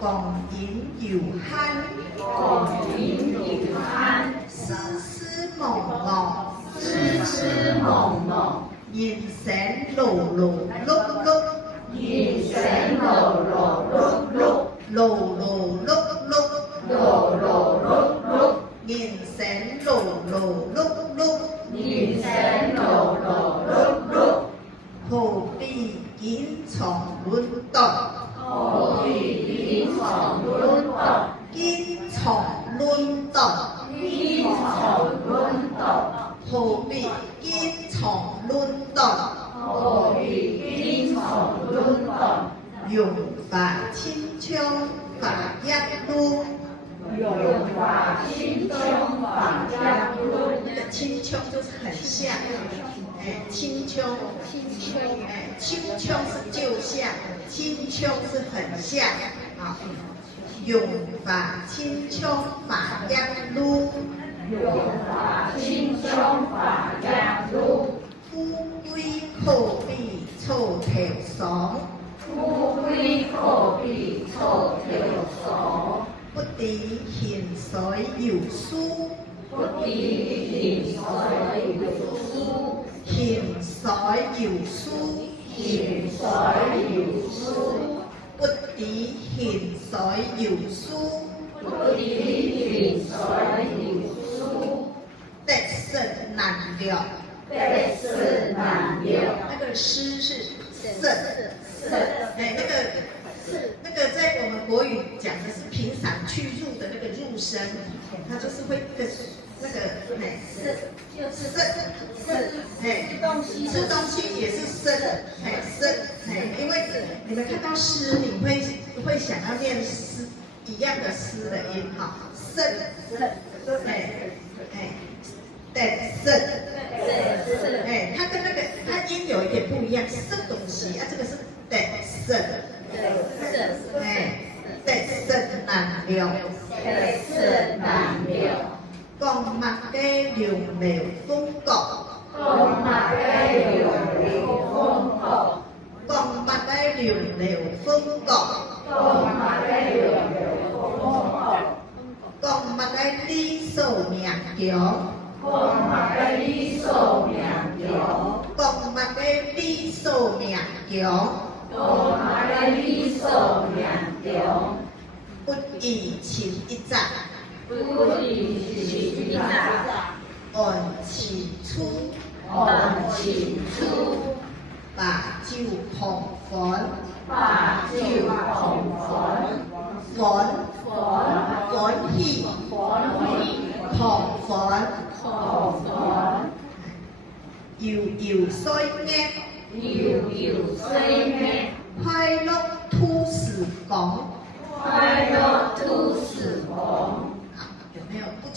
共饮有酣，共饮有酣，丝丝朦朦，丝丝朦朦，形神碌碌碌碌，形神碌碌碌碌，碌碌碌碌，碌碌碌碌，形神碌碌碌碌，形神碌碌碌碌，何必锦床论道？何必锦床论道？锦床论道，锦床论道，何必锦床论道？何必锦床论道？用法清腔法一路，用法清腔法家论，那个清腔就是很像，清腔，清腔是就像，清腔是很像啊。用法清腔法一路，用法清腔法家路，富贵可比臭头爽，富贵可比臭头爽，不敌咸水有书，不敌咸水有书，咸水有书，咸水有书，不敌咸水有书，不敌咸水有书，得胜难料。得胜难料。那个诗是胜，那个在我们国语讲的是平常去入的那个入声，它就是会那个就是吃东西也是生，因为你们看到诗，你会想要念诗一样的诗的音哈，生，对，生，它跟那个它音有一点不一样，生东西啊，这个是得胜，得胜难料，得胜难料。讲物嘅良流风角，讲物嘅良流风角，讲物嘅良流风角，讲物嘅良流风角，讲物嘅理数命强，讲物嘅理数命强，讲物嘅理數命強，讲物嘅理數命強，不以前一擲，不以前一擲，按前出，按前出，把酒狂歡，把酒狂歡，歡喜，狂歡，狂歡，搖搖衰額，搖搖衰額，快樂吐時講。快樂吐時講。有沒有不清？